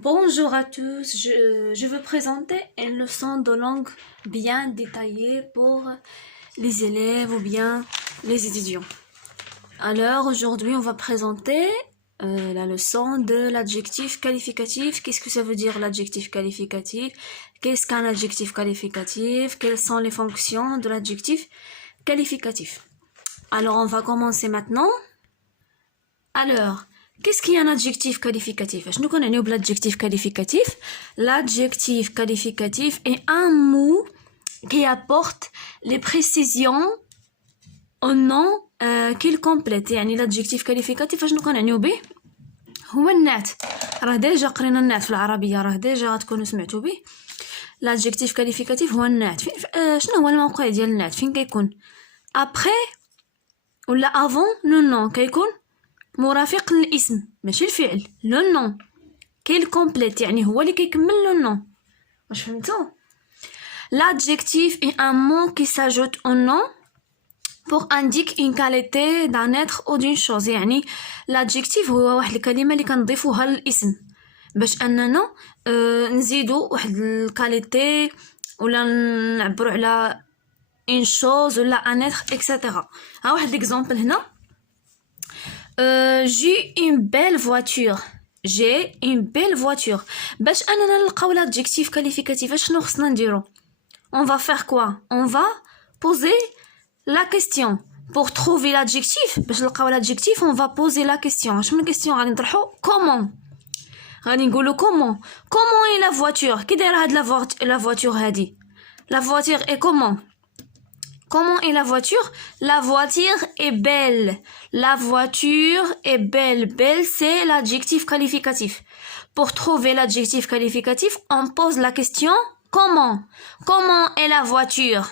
Bonjour à tous, je veux présenter une leçon de langue bien détaillée pour les élèves ou bien les étudiants. Alors aujourd'hui on va présenter la leçon de l'adjectif qualificatif. Qu'est-ce que ça veut dire l'adjectif qualificatif? Qu'est-ce qu'un adjectif qualificatif? Quelles sont les fonctions de l'adjectif qualificatif? Alors on va commencer maintenant. Alors, qu'est-ce qu'il y a un adjectif qualificatif? Je nous connais l'adjectif qualificatif. L'adjectif qualificatif est un mot qui apporte les précisions au nom qu'il complète. يعني l'adjectif qualificatif je nous connais به هو النعت. راه ديجا قرينا النعت في العربية، راه ديجا غتكونوا سمعتوا به. l'adjectif qualificatif هو النعت. شنو هو الموقع ديال النعت؟ فين كيكون؟ après ولا avant le nom كيكون مرافق للاسم ماشي الفعل لو نون كيل كومبليت يعني هو اللي كيكمل لو نون. واش فهمتوا؟ l'adjectif est un mot qui s'ajoute au nom pour indiquer une qualité d'un être ou d'une chose. يعني l'adjectif هو واحد الكلمه اللي كنضيفوها للاسم باش اننا نزيدوا واحد الكاليتي ولا نعبروا على une chose ولا un être etc. ها واحد اكزامبل هنا. J'ai une belle voiture. J'ai une belle voiture. باش اننا نلقاو l'adjectif qualificatif شنو خصنا نديرو؟ On va faire quoi? On va poser la question. Pour trouver l'adjectif باش نلقاو l'adjectif on va poser la question. شنو الكيستيون غادي نطرحو؟ comment غادي نقولو comment est la voiture؟ كي دايره هاد la voiture هادي؟ la voiture est comment est la voiture? La voiture est belle. La voiture est belle. Belle, c'est l'adjectif qualificatif. Pour trouver l'adjectif qualificatif, on pose la question comment? Comment est la voiture?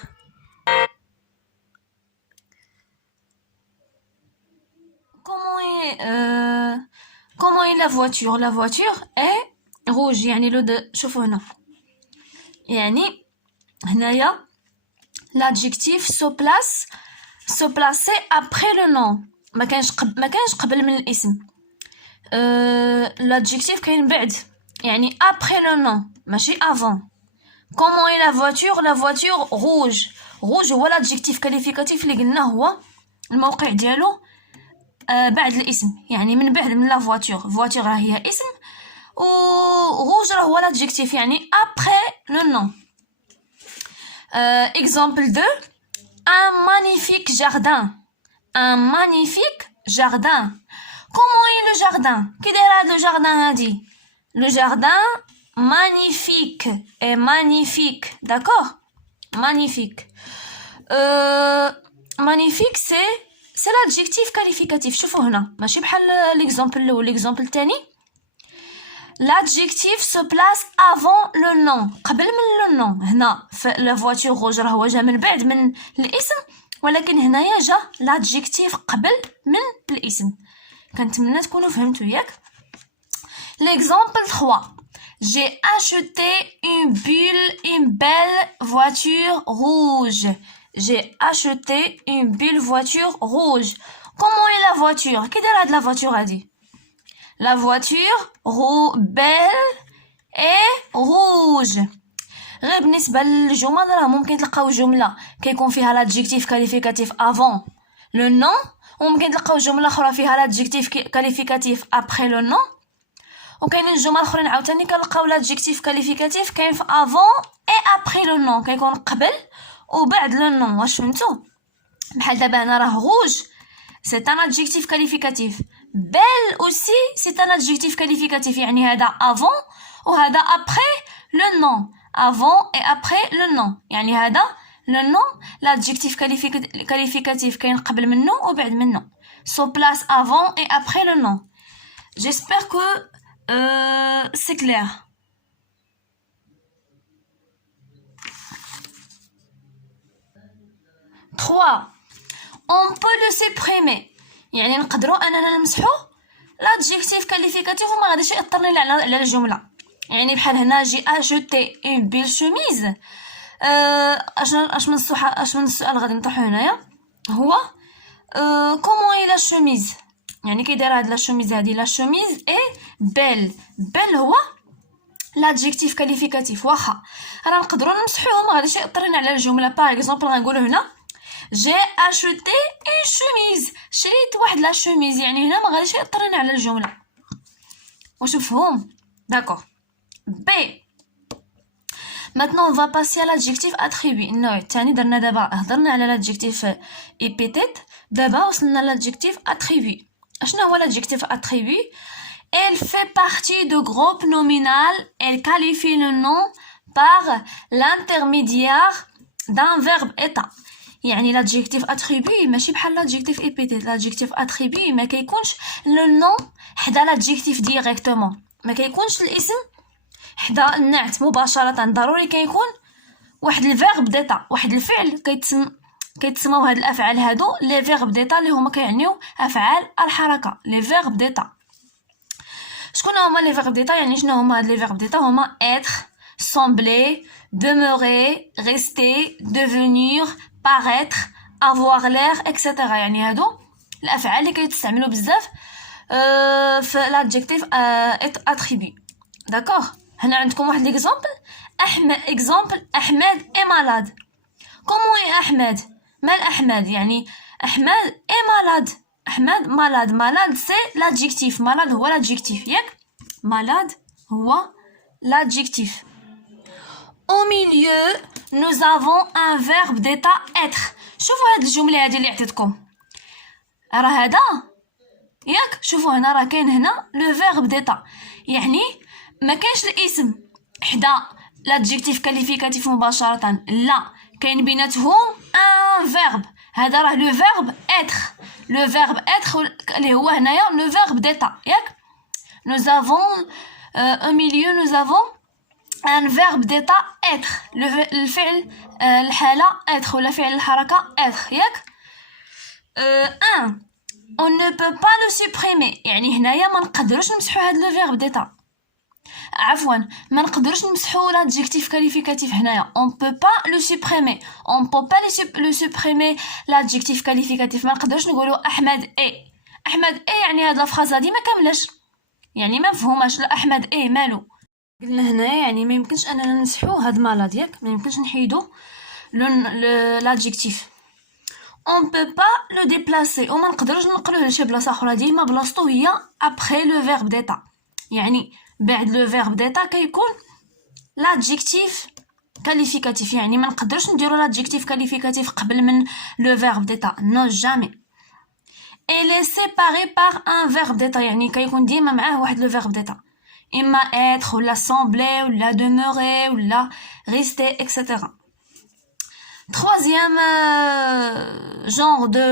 Comment est la voiture? La voiture est rouge. يعني لون شوفوا هنا. يعني هنايا l'adjectif se placer après le nom. ما كانش قبل من الاسم. l'adjectif كاين بعد يعني après le nom ماشي avant. comment est la voiture? La voiture rouge. rouge هو l'adjectif qualificatif اللي قلنا هو الموقع ديالو بعد الاسم يعني من بعد من la voiture. voiture راه هي اسم و rouge راه هو l'adjectif يعني après le nom. exemple 2. Un magnifique jardin. Un magnifique jardin. Comment est le jardin? Qui dira le jardin هادي? Le jardin magnifique est magnifique, d'accord? Magnifique. Magnifique c'est l'adjectif qualificatif. شوفوا هنا ماشي بحال l'exemple الاول l'exemple الثاني. l'adjectif se place avant le nom قبل من le nom. هنا la voiture rouge راه هو جا من بعد من الاسم ولكن هنايا جا l'adjectif قبل من الاسم. كنتمنى تكونوا فهمتوا ياك. l'exemple 3. j'ai acheté une belle voiture rouge. j'ai acheté une belle voiture rouge. comment est la voiture? كي دايره هاد la voiture هادي؟ la voiture belle et rouge. غير بالنسبه للجمل راه ممكن تلقاو جمله كيكون فيها l'adjectif qualificatif avant le nom وممكن تلقاو جمله اخرى فيها l'adjectif qualificatif après le nom وكاينين جمل اخرين عاوتاني كنلقاو l'adjectif qualificatif كاين في avant et après le nom كيكون قبل وبعد le nom. واش فهمتوا؟ بحال دابا هنا راه rouge c'est un adjectif qualificatif. belle aussi c'est un adjectif qualificatif يعني هذا avant وهذا après le nom. avant et après le nom يعني هذا le nom l'adjectif qualificatif كاين قبل منه وبعد منه. se place avant et après le nom. j'espère que c'est clair. 3. on peut le supprimer يعني نقدروا اننا نمسحوا l'adjectif qualificatif وما غاديش ياثر لنا على الجمله. يعني بحال هنا جي اجوتي اون بيل شوميز. اش من السؤال غادي نطرحو هنايا هو كومون اي لا شوميز يعني كي دايره هاد لا شوميز هادي. لا شوميز اي بيل. بيل هو l'adjectif qualificatif واخا راه نقدروا نمسحوهم ما غاديش ياثرنا على الجمله. باغ اكزومبل غنقولوا هنا j'ai acheté une chemise شريت واحد لا شوميز، يعني هنا ما غاديش ياثرنا على الجمله. واش مفهوم؟ داكور. بي maintenant on va passer à l'adjectif attribut. النوع الثاني درنا دابا هضرنا على l'adjectif épithète، دابا وصلنا l'adjectif attribut. اشنا هو l'adjectif attribut؟ Elle fait partie du groupe nominal. Elle qualifie le nom par l'intermédiaire d'un verbe état. يعني l'adjectif attribut ماشي بحال l'adjectif épithète. l'adjectif attribut ما كيكونش le nom حدا l'adjectif directement، ما كيكونش الاسم حدا النعت مباشرة، ضروري كيكون واحد الفيرب ديتا، واحد الفعل كيتسموا هاد الافعال هادو لي فيرب ديتا اللي هما كيعنيو افعال الحركه، لي فيرب ديتا. شكون هما لي فيرب ديتا؟ يعني شنو هما هاد لي فيرب ديتا؟ هما être، sembler، demeurer، rester، devenir، paraître، avoir l'air etc. يعني هادو الافعال اللي كيتستعملوا بزاف في l'adjectif attribut. داكوغ. هنا عندكم واحد ليكزامبل. احمد احمد اي مالاد. كومون اي احمد؟ مال احمد؟ يعني احمد اي مالاد. احمد مالاد. مالاد سي l'adjectif. مالاد هو l'adjectif ياك؟ مالاد هو l'adjectif. au milieu nous avons un verbe d'état être. شوفوا هاد الجمله هادي اللي عطيتكم، راه هذا ياك؟ شوفوا هنا راه كاين هنا لو فيرب ديتا، يعني ما كاينش الاسم حدا l'adjectif qualificatif مباشره، لا كاين بيناتهم ان فيرب. هذا راه لو فيرب être. لو فيرب être اللي هو هنايا لو فيرب ديتا ياك؟ nous avons au milieu nous avons un verbe d'état être. الفعل الحاله être ولا فعل الحركه être ياك؟ on ne peut pas le supprimer. يعني هنايا ما نقدروش نمسحوا هاد لو فيرب ديتا، عفوا ما نقدروش نمسحوا l'adjectif qualificatif هنايا. on peut pas le supprimer. on peut pas le supprimer l'adjectif qualificatif. ما نقدروش نقولوا احمد اي. احمد اي يعني هاد الفراز هادي ما كاملاش، يعني ما مفهوماش. لا احمد اي مالو. قلنا هنايا يعني ما يمكنش اننا نمسحوا هاد مالاد ياك؟ ما يمكنش نحيدوا l'adjectif. on peut pas le déplacer. وما نقدروش ننقلوه لشي بلاصه اخرى، ديما بلاصتو هي après le verbe d'état. يعني بعد لو فيرب ديتا كيكون l'adjectif qualificatif. يعني ما نقدروش نديرو l'adjectif qualificatif قبل من لو فيرب ديتا، نو جامي. elle est séparée par un verbe d'état. يعني كيكون ديما معاه واحد لو فيرب ديتا، اما être ولا sembler ولا demeurer ولا rester etc. troisième genre de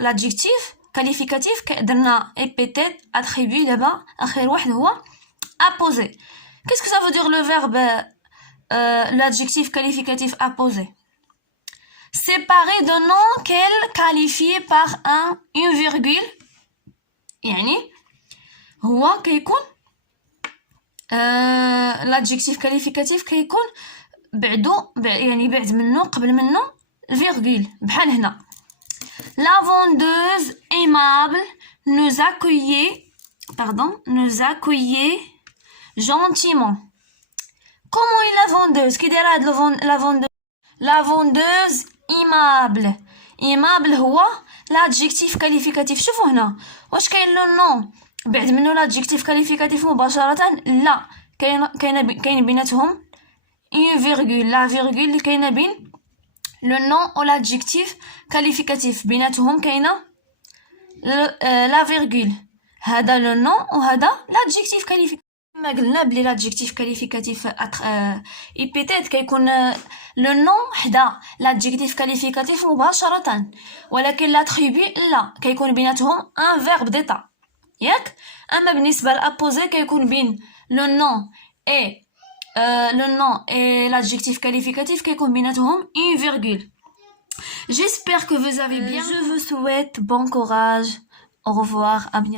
l'adjectif qualificatif درنا épithète attribut. دابا اخر واحد هو apposer. Qu'est-ce que ça veut dire le verbe l'adjectif qualificatif apposer? Séparé d'un nom qu'elle qualifie par une virgule. يعني هو كيكون l'adjectif qualificatif كيكون بعدو يعني بعد منه قبل منه الفيرغول. بحال هنا la vendeuse aimable nous accueillait gentiment. comment est la vendeuse؟ كي دايره هاد la vendeuse aimable هو l'adjectif qualificatif. شوفوا هنا واش كاين لو نون بعد منه l'adjectif qualificatif مباشره؟ لا، كاين بيناتهم une virgule. la virgule اللي كاينه بين لو نون و l'adjectif qualificatif، بيناتهم كاينه la virgule. هذا لو نون وهذا l'adjectif qualificatif. ما قلنا بلي l'adjectif qualificatif épithète كيكون لو نون حدا l'adjectif qualificatif مباشرة، ولكن l'attribut لا، كيكون بيناتهم ان فيرب ديتا ياك؟ اما بالنسبة لابوزي كيكون بين لو نون et l'adjectif qualificatif كيكون بيناتهم une virgule. J'espère que vous avez bien. Je vous souhaite bon courage. Au revoir, à bientôt.